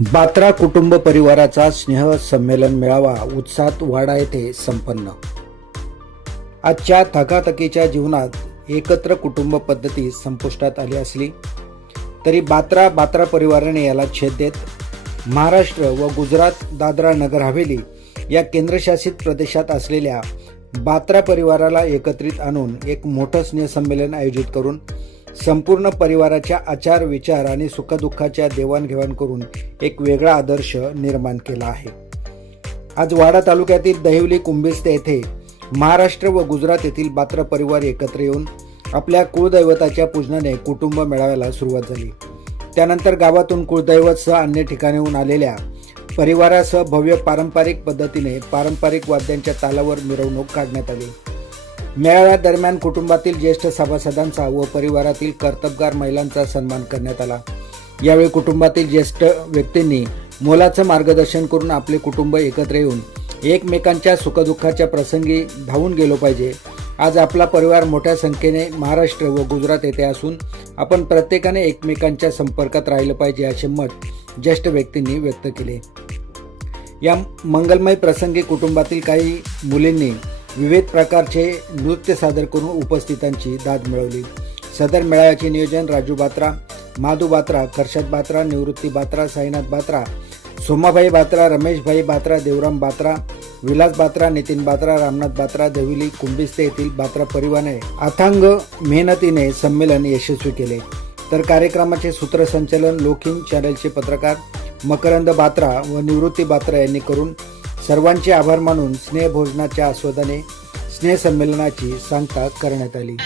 बात्रा कुटुंब परिवाराचा स्नेह संमेलन मेळावा उत्साहात वाडा येथे संपन्न। आजच्या थकाथकीच्या जीवनात एकत्र कुटुंब पद्धती संपुष्टात आली असली तरी बात्रा परिवाराने याला छेद देत महाराष्ट्र व गुजरात दादरा नगर हवेली या केंद्रशासित प्रदेशात असलेल्या बात्रा परिवाराला एकत्रित आणून एक मोठं स्नेह संमेलन आयोजित करून संपूर्ण परिवाराच्या आचार विचार आणि सुखदुःखाच्या देवाणघेवाण करून एक वेगळा आदर्श निर्माण केला आहे। आज वाडा तालुक्यातील दहिवली कुंभिस्ते येथे महाराष्ट्र व गुजरात येथील बात्रा परिवार एकत्र येऊन आपल्या कुळदैवताच्या पूजनाने कुटुंब मेळाव्याला सुरुवात झाली। त्यानंतर गावातून कुळदैवतसह अन्य ठिकाणाहून आलेल्या परिवारासह भव्य पारंपरिक पद्धतीने पारंपरिक वाद्यांच्या तालावर मिरवणूक काढण्यात आली। मेळाव्या दरम्यान कुटुंबातील ज्येष्ठ सभासदांचा व परिवारातील कर्तबगार महिलांचा सन्मान करण्यात आला। यावेळी कुटुंबातील ज्येष्ठ व्यक्तींनी मोलाचं मार्गदर्शन करून आपले कुटुंब एकत्र येऊन एकमेकांच्या सुखदुःखाच्या प्रसंगी धावून गेलो पाहिजे। आज आपला परिवार मोठ्या संख्येने महाराष्ट्र व गुजरात येथे असून आपण प्रत्येकाने एकमेकांच्या संपर्कात राहिलं पाहिजे असे मत ज्येष्ठ व्यक्तींनी व्यक्त केले। या मंगलमय प्रसंगी कुटुंबातील काही मुलींनी विविध प्रकारचे नृत्य सादर करून उपस्थितांची दाद मिळवली। सदर मेळाव्याचे नियोजन राजू बात्रा, माधू बात्रा, कर्षद बात्रा, निवृत्ती बात्रा, साईनाथ बात्रा, सोमाभाई बात्रा, रमेशभाई बात्रा, देवराम बात्रा, विलास बात्रा, नितीन बात्रा, रामनाथ बात्रा, दहिवली कुंभिस्ते येथील बात्रा परिवाराने अथांग मेहनतीने संमेलन यशस्वी केले। तर कार्यक्रमाचे सूत्रसंचालन लोकहिंद चॅनलचे पत्रकार मकरंद बात्रा व निवृत्ती बात्रा यांनी करून सर्वांचे आभार मानून स्नेहभोजनाच्या आस्वादाने स्नेह संमेलनाची सांगता करण्यात आली।